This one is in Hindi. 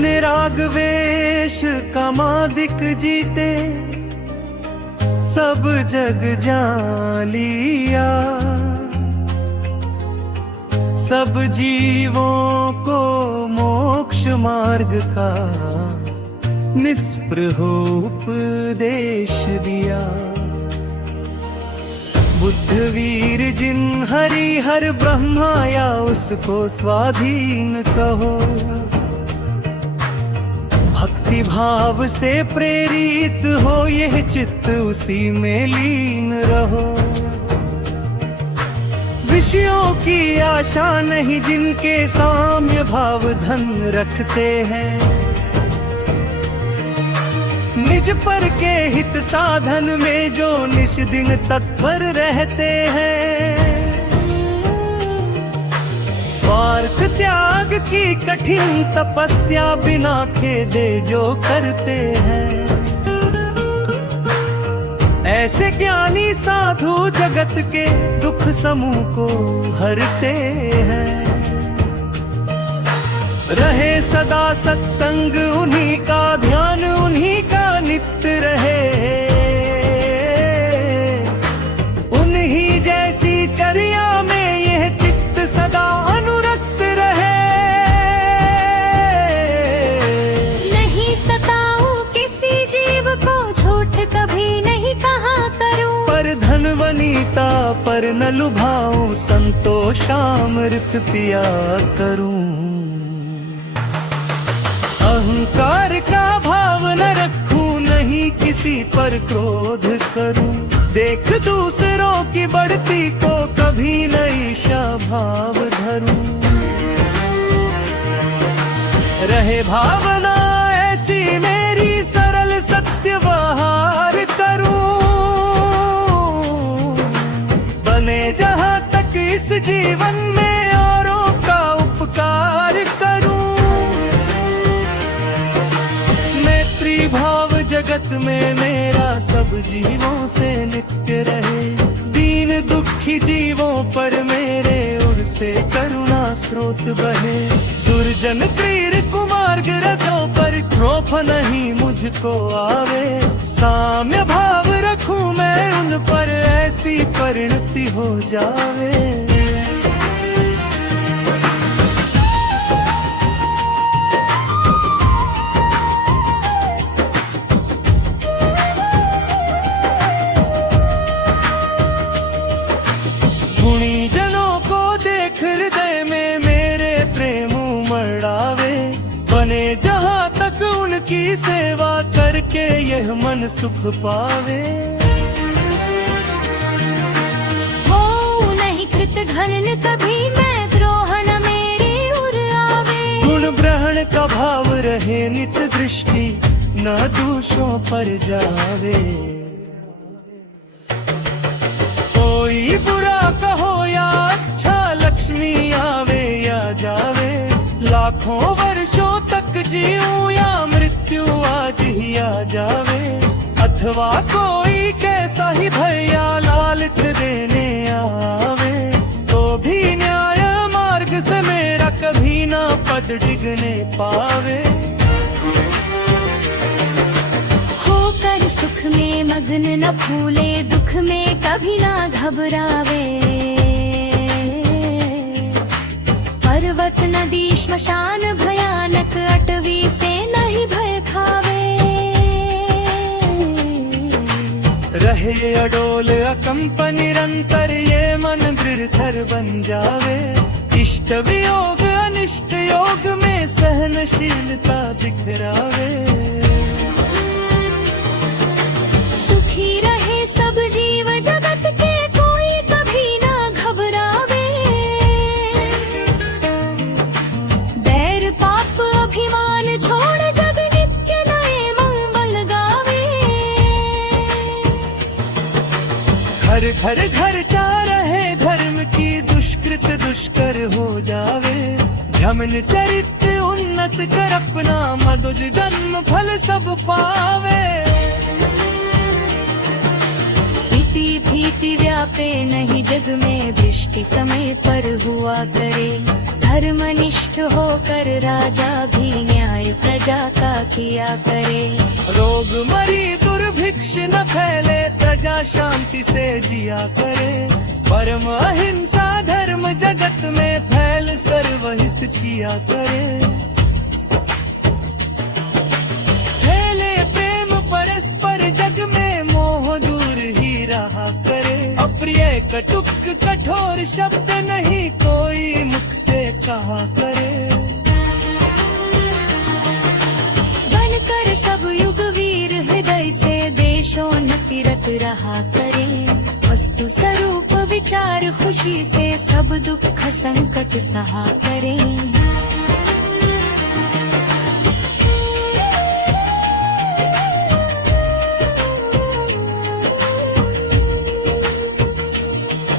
जिसने राग वेश कामादिक जीते सब जग जान लिया, सब जीवों को मोक्ष मार्ग का निस्पृह उपदेश दिया। बुद्ध वीर जिन हरि हर ब्रह्मा या उसको स्वाधीन कहो, भक्ति भाव से प्रेरित हो यह चित्त उसी में लीन रहो। विषयों की आशा नहीं जिनके साम्य भाव धन रखते हैं, निज पर के हित साधन में जो निश दिन तत्पर रहते हैं। स्वार्थ त्याग की कठिन तपस्या बिना खेदे जो करते हैं, ऐसे ज्ञानी साधु जगत के दुख समूह को हरते हैं। रहे सदा सत्संग उन्हीं का, ध्यान उन्हीं का नित्य रहे, उन्हीं जैसी चर्या में यह चित्त सदा अनुरक्त रहे। नहीं सताऊं किसी जीव को, झूठ कभी नहीं कहा करूं, पर धन वनीता पर न लुभाऊं, संतोषामृत पिया करूं। अहंकार का भाव न रखूं, नहीं किसी पर क्रोध करूं, देख दूसरों की बढ़ती को कभी न ईर्ष्या भाव धरूं। रहे भावना ऐसी मेरी सरल सत्य व्यवहार करूं, बने जहां तक इस जीवन में औरों का उपकार करूं। भाव जगत में मेरा सब जीवों से नित्य रहे, दीन दुखी जीवों पर मेरे उर से करुणा स्रोत बहे। दुर्जन क्रीर कुमार्ग रथों पर क्रोध नहीं मुझको आवे, साम्य भाव रखूं मैं उन पर ऐसी परिणति हो जावे। जहाँ तक उनकी सेवा करके यह मन सुख पावे। हो नहीं कृत घन कभी मैं द्रोह न मेरी उर आवे, गुण ग्रहण का भाव रहे नित दृष्टि न दूषों पर जावे। कोई बुरा कहो या अच्छा, लक्ष्मी आवे या जावे, लाखों वर्षों तक जीऊं या मृत्यु आज ही आ जावे। अथवा कोई कैसा ही भैया लालच देने आवे, तो भी न्याय मार्ग से मेरा कभी ना पद डिगने पावे। होकर सुख में मग्न न भूले, दुख में कभी ना घबरावे। पर्वत नदी श्मशान भयानक, अटवी से नहीं भय खावे। रहे अडोल अकंप निरंतर ये मन दृढ़ बन जावे। इष्ट वियोग अनिष्ट योग में सहनशीलता दिखरावे। सुखी रहे सब जीव जगत के, कोई कभी ना घबरावे। बैर पाप अभिमान छोड़ जग नित्य नए मंगल गावे। घर घर घर जा रहे धर्म की, दुष्कृत दुष्कर हो जावे। धमन चरित्र उन्नत कर अपना, मधुज जन्म फल सब पावे। भीति व्याप व्यापे नहीं जग में, वृष्टि समय पर हुआ करे। धर्मनिष्ठ होकर राजा भी न्याय प्रजा का किया करे। रोग मरी दुर्भिक्ष न फैले, प्रजा शांति से जिया करे। परम अहिंसा धर्म जगत में फैल, सर्वहित किया करे। फैले प्रेम परस्पर जग में, मोह दूर ही रहा करे। अप्रिय कटुक कठोर शब्द नहीं कोई मुख से कहा करे। बनकर सब युग वीर हृदय से, देशोन्नति रत रहा करे। वस्तु स्वरूप विचार खुशी से, सब दुख संकट सहा करे।